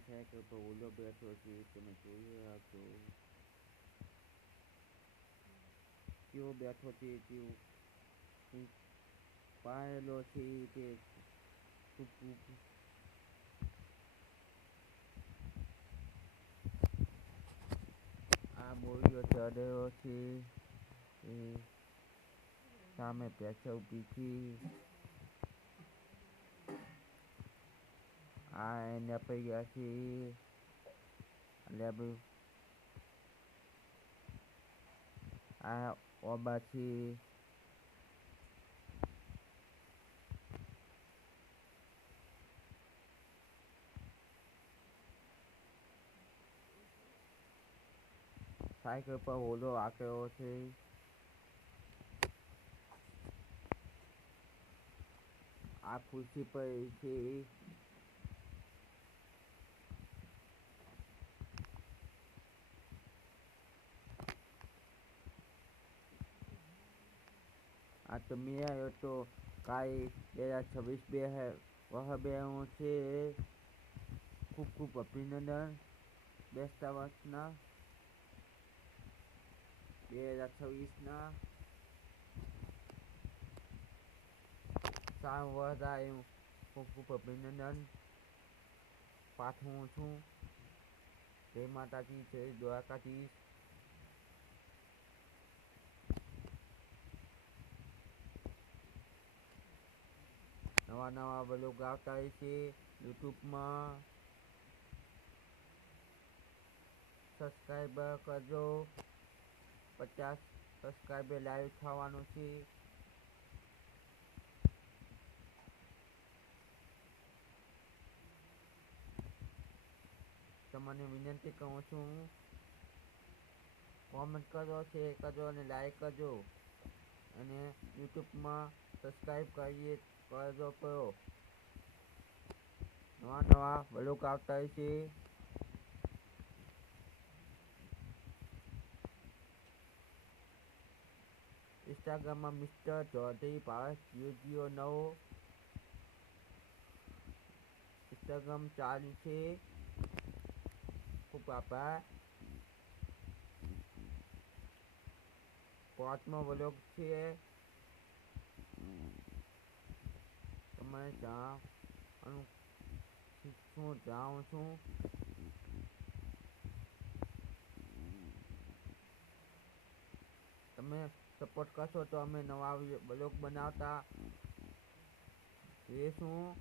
Cycle પર ઓલો બેઠો છે તમે જોઈ રાખજો કેવો બેઠો છે કેવો પાયેલો છે તે આ મોરીઓ ચડ્યો છે એ સામે પેચા ઊભી છે એને પૈયા છે એટલે બધું આ ઓબા છે સાયકલ પર ઓલો આકેલો છે આ ખુરશી પર છે આ તમે આવ્યો તો કાંઈ બે હજાર છવ્વીસ બે વહ બે છે. ખૂબ ખૂબ અભિનંદન. બેસતા વર્ષના બે હજાર છવ્વીસના. સારું વર્ષ આવે એવું ખૂબ ખૂબ અભિનંદન. પાઠવું છું. જય માતાજી, જય દ્વારકાધીશ. નવા બ્લોગ આવતા હોય છે, યુટ્યુબમાં સબસ્ક્રાઈબ કરજો, પચાસ સબસ્ક્રાઈબર લાઈવ થવાનું છે. તમને વિનંતી કરું છું કોમેન્ટ કરો શેર કરજો અને લાઈક કરજો. અને યુટ્યુબમાં સબસ્ક્રાઈબ કરીએ કરજો કરો. નવા નવા બ્લોગ આવતા હોય છે. ઇન્સ્ટાગ્રામમાં મિસ્ટર ચૌધરી ભારત જીઓ જીઓ નવ. ઇન્સ્ટાગ્રામ ચાલુ છે. ખૂબ આભાર. પાંચમો બ્લોગ છે. તમે જાણવાનું શું જાણું છું તમે સપોર્ટ કરશો તો અમે નવા બ્લોગ બનાવતા. રહીશું